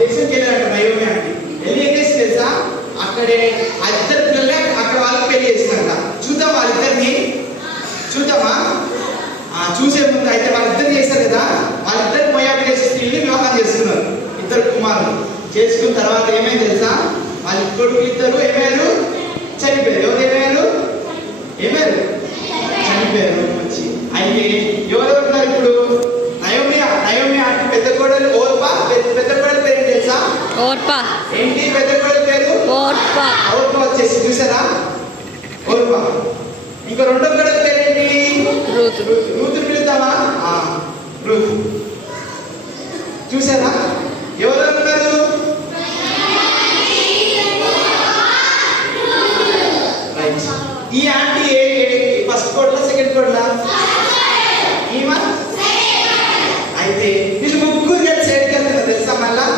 దేశంకి వెళ్ళారంట నయోమి అంటే. వెళ్ళి ఏం చేసి తెలుసా, అక్కడే ఆ ఇద్దరు పిల్లలే అక్కడ వాళ్ళకి పెళ్లి చేసినారంట. చూద్దాం వాళ్ళిద్దరిని, చూద్దామా? చూసే ముందు అయితే వాళ్ళిద్దరు చేశారు కదా, వాళ్ళిద్దరు మోయాబు దేశ స్త్రీని వివాహం చేసుకున్నారు, ఇద్దరు కుమారులు. చేసుకున్న తర్వాత ఏమైంది తెలుసా, వాళ్ళ కొడుకు ఇద్దరు ఏమయ్యారు, చనిపోయారు. ఎవరు ఏమయ్యారు, చనిపోయారు వచ్చి. అయితే ఎవరెవరు ఉన్నారు ఇప్పుడు? నయోమి అంటే పెద్ద కోడలు ఓర్పా. పెద్ద కోడలు పేరు ఏంటి తెలుసా? ఓర్పా. ఏంటి పెద్ద కోడలు పేరు? ఓర్పా వచ్చేసి చూసారా, ఓర్పా. ఇంకా రెండో కోడలు పేరేంటి? రూతు పిలుద్దామా? రూతు. చూసారా?